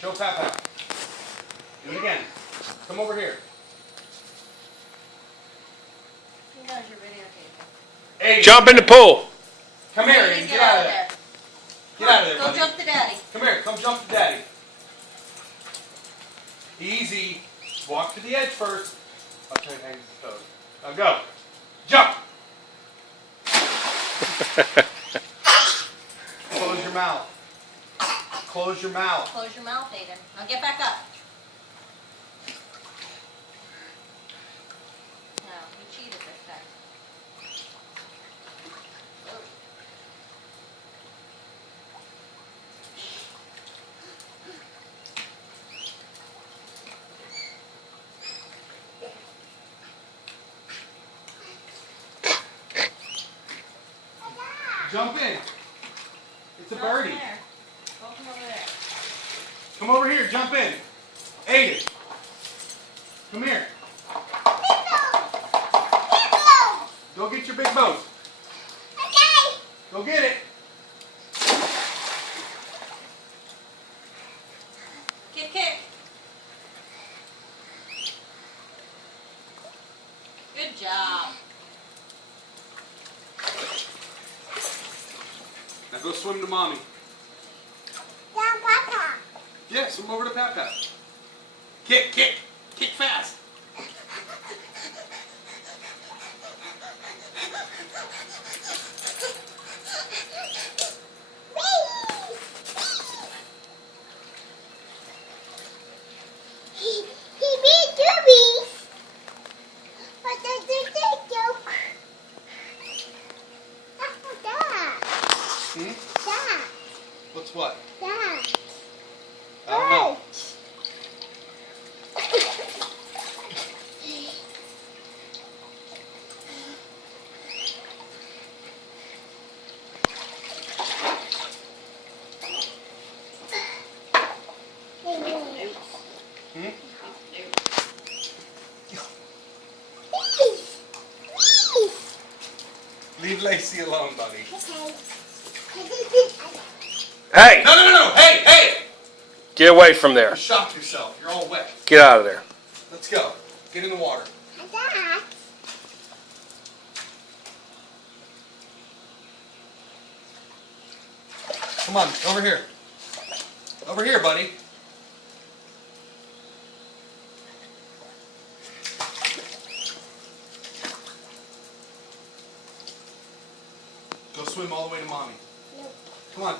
Show Papa. Do it again. Come over here. He knows you're videotaping. Hey, Jump in the pool. come here, Aiden. Get out of there. Get out of there, Go buddy. jump to Daddy. Come here. Come jump to Daddy. Easy. Walk to the edge first. I'll try to hang his toes. Now go. Jump. Close your mouth. Close your mouth. Close your mouth, Aiden. Now get back up. No, you cheated this time. Oh. Jump in. It's a Go birdie. from there. Go from over there. Come over here. Jump in. Aiden. Come here. Go get your big boat. Go get it. Kick, kick. Good job. Now go swim to mommy. Yeah, swim over to Papa. Kick, kick. Kick fast. Hmm? What's what? I don't know. Hmm? Leave Lacey alone, buddy. Hey, No, no, no, no. Hey, hey! get away from there. You shocked yourself. You're all wet. Get out of there. Let's go. Get in the water. Come on, over here. Over here, buddy. Go swim all the way to mommy. Come on.